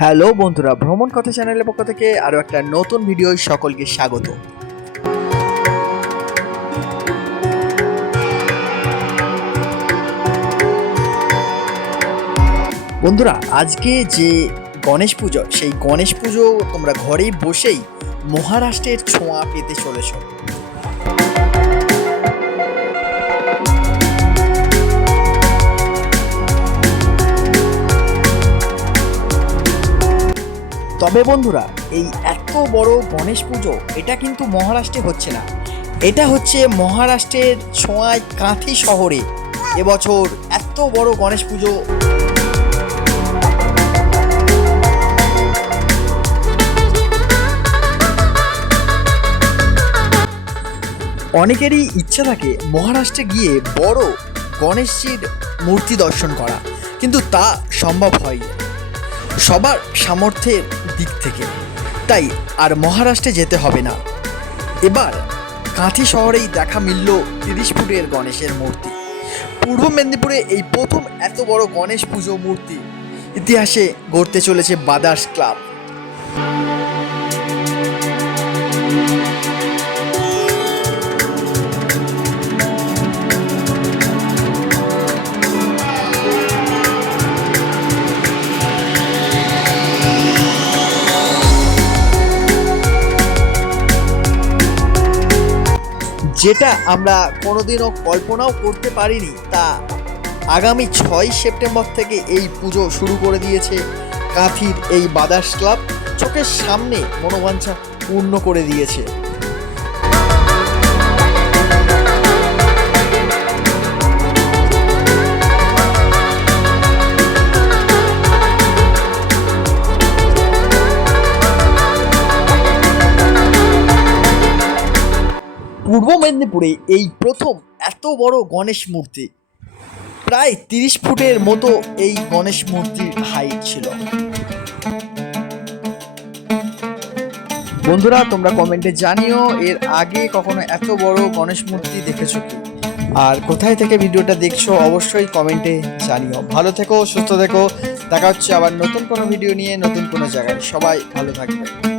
Hello বন্ধুরা, ভ্রমণ কথা চ্যানেলের পক্ষ থেকে আরও একটা নতুন ভিডিও সকলকে স্বাগত। বন্ধুরা, আজকে যে গণেশ পুজো, সেই গণেশ পুজো তোমরা ঘরেই বসেই মহারাষ্ট্রের ছোঁয়া পেতে চলেছ। তবে বন্ধুরা, এই এত বড় গণেশ পুজো, এটা কিন্তু মহারাষ্ট্রে হচ্ছে না। এটা হচ্ছে মহারাষ্ট্রের ছোঁয়ায় কাঁথি শহরে। এবছর এত বড় গণেশ পুজো। অনেকেরই ইচ্ছা থাকে মহারাষ্ট্রে গিয়ে বড় গণেশজির মূর্তি দর্শন করা, কিন্তু তা সম্ভব হয়নি। সবার সামর্থ্যের দিক থেকে। তাই আর মহারাষ্ট্রে যেতে হবে না। এবার কাঁথি শহরেই দেখা মিলল তিরিশ ফুটের গণেশের মূর্তি। পূর্ব মেদিনীপুরে এই প্রথম এত বড় গণেশ পুজো মূর্তি। ইতিহাসে গড়তে চলেছে বাদার্স ক্লাব। যেটা আমরা কোনোদিনও কল্পনাও করতে পারিনি, তা আগামী ছয় সেপ্টেম্বর থেকে এই পুজো শুরু করে দিয়েছে কাঁথির এই বাদাস ক্লাব। চোখের সামনে মনোবাঞ্ছা পূর্ণ করে দিয়েছে। পূর্ব মেদিনীপুরে এই প্রথম এত বড় গণেশ মূর্তি। প্রায় তিরিশ ফুটের মতো এই গণেশ মূর্তির হাইট ছিল। বন্ধুরা, তোমরা কমেন্টে জানিও, এর আগে কখনো এত বড় গণেশ মূর্তি দেখেছ কি? আর কোথায় থেকে ভিডিওটা দেখছ, অবশ্যই কমেন্টে জানিও। ভালো থেকো, সুস্থ থেকো, দেখা হচ্ছে আবার নতুন কোনো ভিডিও নিয়ে, নতুন কোনো জায়গায়। সবাই ভালো থাকবে।